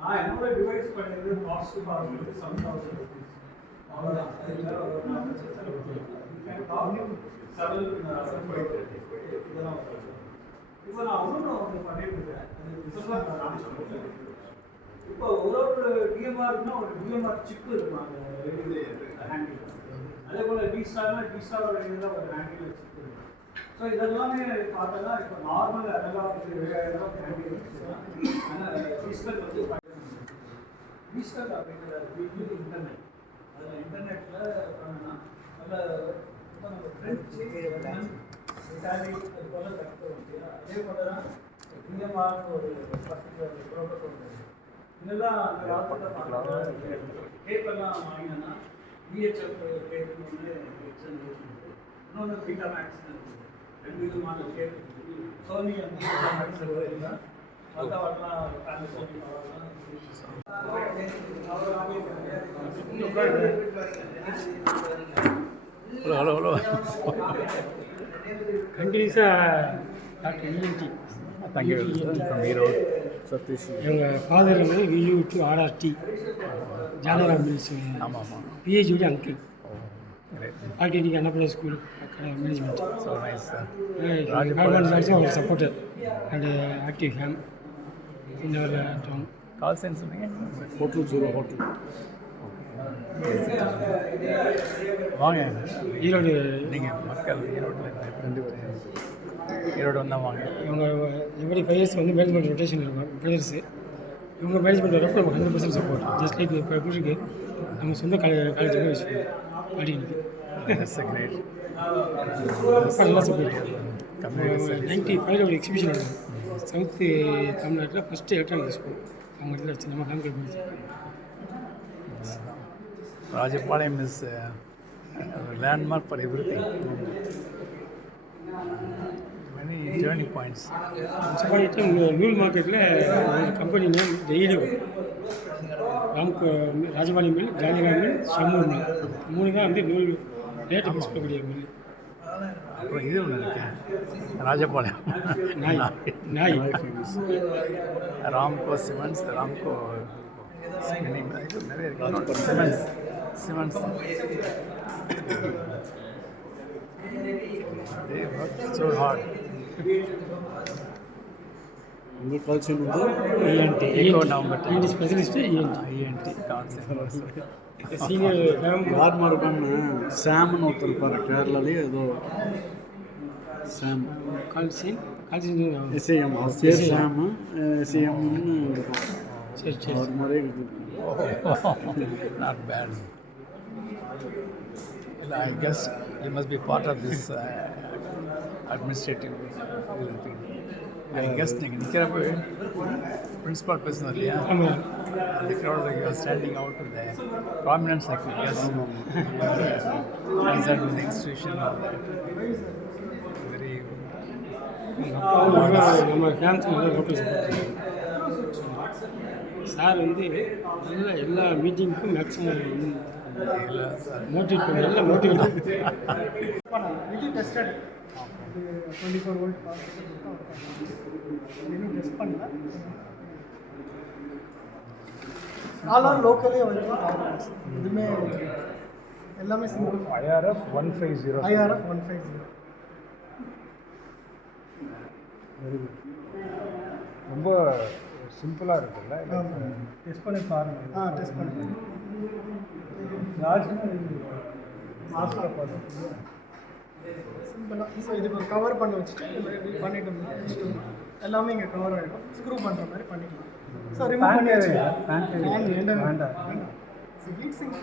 நான் என்னோட டிவைஸ் பண்ணியது காஸ்ட் பாருங்க 7000 rupees. அவ்வளோதான். அதில் ஒரு 40 செலவு. இதெல்லாம் இப்போ நான் ஒன்று பண்ணிட்டு இருக்கேன். டிசம்பர் நான் ஆரம்பிச்சிருக்கேன். இப்போ ஒரு டிஎம்ஆர்னா ஒரு டிஎம்ஆர் சிப்பு இருக்கும் அந்த ஹேண்டில். அதே போல் டிஸ்டாரோட இதில் ஒரு ஹேண்டில் சிப்பு இருக்கும். ஸோ இதெல்லாமே பார்த்தோன்னா இப்போ நார்மல் அதெல்லாம் ரூபாய் ஹேண்டில் வச்சுக்கலாம். ஆனால் டிஜிட்டல் வந்து டிஜிட்டல் அப்படிங்கிறது இன்டர்நெட். அதில் இன்டர்நெட்டில் பண்ணணும்னா நல்ல இப்போ நம்ம ஃப்ரெண்ட்ஸு இட்டாலி அது போல் கற்றுக்க முடியும். அதே போல் தான் டிஎம்ஆர்னு ஒரு பர்டிகுலர் ப்ரோட்டோகால் இருக்குது. இதெல்லாம் அந்த காலத்தில் டேப்பெல்லாம் வாங்கினோன்னா விஹெச்எஃப் டேப்னு ஒன்று ஹெச்என் இன்னொன்று பீட்டா மேக்ஸ்னு இருக்குது. 2 விதமான டேப் இருக்குது. சோனி அந்த பீட்டா மேக்ஸ் இருக்குதுன்னா மற்றவெல்லாம் அந்த சோனி பவர்லாம் ஹலோ கண்டினியூஸாக டாக்டர் இஎன்டி சதீஷ் எங்கள் ஃபாதர் வந்து view to RRT Janaram mills. ஆமாம் ஆமாம். PhD uncle polytechnic Annapuram school management. So nice sir. Also our supporter and active ham in our town. Call sense சொன்னீங்க ஹோட்டல் 0 ஹோட்டல். வாங்க ஈரோடு. நீங்கள் மக்கள் ஈரோட்டில் 2 பேர் ஈரோடு வந்தால் வாங்க. இவங்க எவ்ரி 5 இயர்ஸ் வந்து மேனேஜ்மெண்ட் ரொட்டேஷன் இருக்கும் பிரதர்ஸு. இவங்க மேனேஜ்மெண்ட் வரப்போ நம்ம 100% சப்போர்ட். ஜஸ்ட் லைக் இப்போ புதுசுக்கு நம்ம சொந்த காலேஜ் யூஸ் பாலிடெக்னிக். கிரேட். நல்லா சப்போர்ட். 95 ஒரு எக்ஸிபிஷன் நடக்கும் சவுத்து தமிழ்நாட்டில் ஃபஸ்ட்டு எலக்ட்ரானிக் எக்ஸ்போ. அவங்க இடத்துல வச்சு நம்ம காமிக்கல் பண்ணி. Rajapalayam is a landmark for everything. Many turning points. நூல் மார்க்கெட்டில் ஒரு company name daily Rajapalayam mill, Janakiram mill, Shammur mill 3 தான் வந்து நூல் ரேட்டு ஃபிக்ஸ் பண்ணக்கூடிய மில். அப்புறம் இது ஒன்று இருக்கு ராஜபாளையம் நாய் ராம்கோ சிமெண்ட்ஸ், ராம்கோ ஸ்பின்னிங், நிறைய இருக்கு. Cements they work so hard. உங்கள் கல்ச்சர் வந்து ENT November specialist ENT concept. Senior யாருமா இருப்பான்னு சாம்னு ஒருத்தர் இருப்பார் கேரளாலேயே ஏதோ சாம் கால்சியம் எஸ்ஏஎம் அவர் பேர் சாமு எஸ்ஏஎம்னு இருக்கும். சரி சரி அவர் மாதிரியே Not bad. I guess you must be part of this administrative thing. I guess நீங்கள் நிற்கிறப்ப பிரின்சிபால் பேசணும் இல்லையா, அந்த crowd you are standing out with the prominence like yes, concerned with the institution or that very நம்ம கேம்ப்ஸில் நல்லா local support. Sir வந்து நல்ல எல்லா மீட்டிங்க்கும் மேக்ஸிமம் மோட்டிவேட் பண்ணி நல்லா மோட்டிவேட் இது டெஸ்டட் 24 வோல்ட் இன்னும் டெஸ்ட் பண்ணல. ஆல் லோக்கலே வந்து இதுவுமே எல்லாமே சிம்பிள். IRF 150 very good. ரொம்ப சிம்பிளாக இருக்குல்ல. டெஸ்ட் பண்ணி பாருங்கள். டெஸ்ட் பண்ணி மாஸ்டர் பார்த்து சிம்பிளாக. ஸோ இதுக்கு ஒரு கவர் பண்ணி வச்சுட்டு பண்ணிட்டு முடிச்சுட்டு எல்லாமே இங்கே கவர் ஆகிடும். ஸ்க்ரூ பண்ணுற மாதிரி பண்ணிக்கலாம். ஸோ ரிமூவ் பண்ணி வேண்டாம். Heat sink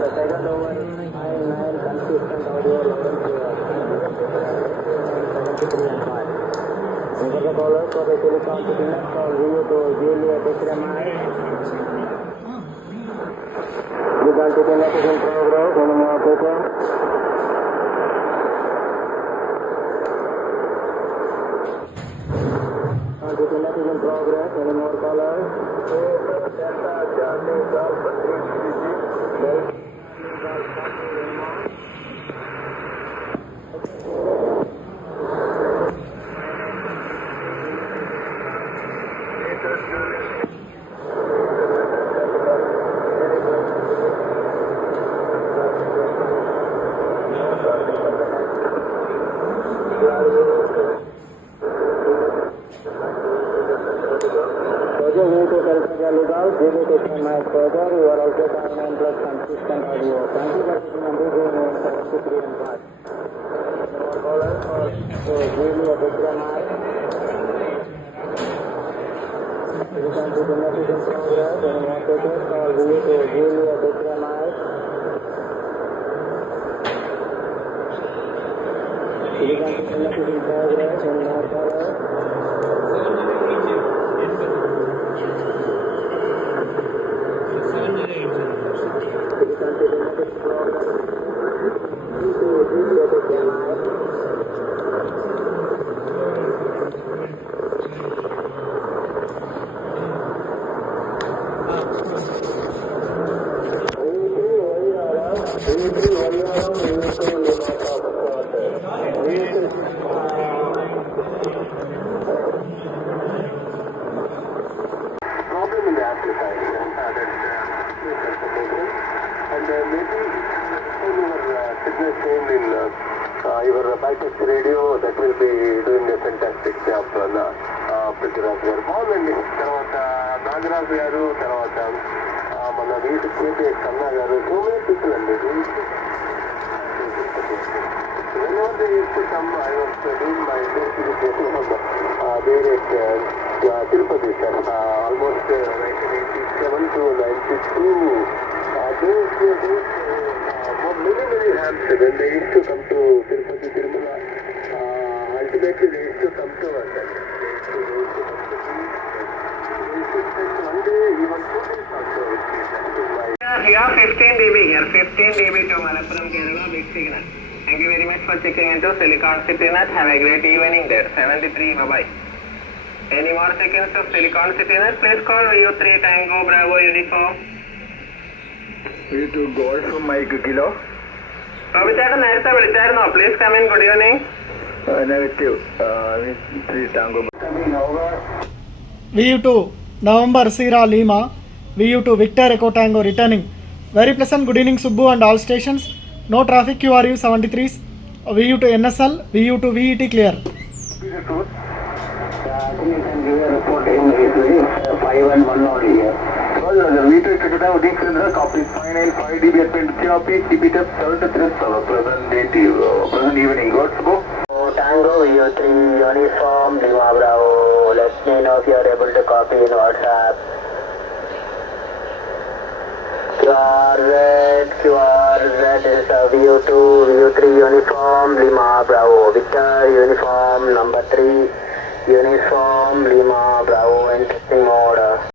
the second over, 9 consistent audio 73 and 5. Over the bowler for the telecom to the next call, Rio to Julia Beckremai. You can take a message in progress, one more paper. Continuous is in progress. Any more callers? Delta Charlie Golf 3 Roger, we to Delta Charlie Golf, we will take 10 miles further. You are also time and plus consistent audio. Thank you for taking on this in 73 and 5. More callers for really a big mile. You can do the message in progress. Any more tickets or we to really a big mile. You can do the message in progress. Any more callers? Problem in the amplifier and maybe your signal change in your bypass radio, that will be doing a fantastic job. Prithviraj garu బాగుందండి. తర్వాత నాగరాజు గారు, తర్వాత మన వీటి కేపీ కన్నా గారు, so many people అండి. Whenever they used to come, I was doing my investigation there at Tirupati, sir, almost 1987 to 92. Many hands when they used to come to Tirupati, Tirumala, ultimately they used to come to us. They used to come to me. They used to spend one day, even 2 days also with me. Here 15 dB here, 15 dB to Malappuram, Kerala, big signal. Thank you very much for checking into Silicon City Net. Have a great evening there. 73, bye-bye. Any more seconds of Silicon City Net? Please call VU3 Tango Bravo Uniform. VU2 Golf Mike Kilo. Robichakan, നേരത്തെ വിളിച്ചായിരുന്നോ? Please come in. Good evening. Negative. VU3 Tango. Coming over. VU2 November Sierra Lima, VU2 Victor Echo Tango returning. Very pleasant good evening Subbu and all stations. No traffic QRU 73s. VU2 NSL, VU2 VET clear. Report in 5 and 1 only here. VU2 Executive Decliner copy 595 dB at COP TPTF 73 present date present evening. Good go. Tango VU3 Uniform Lima Bravo. Let me know if you are able to copy in WhatsApp. QRZ is VU2, VU3 Uniform Lima Bravo. Victor Uniform number 3 Uniform Lima Bravo in testing mode.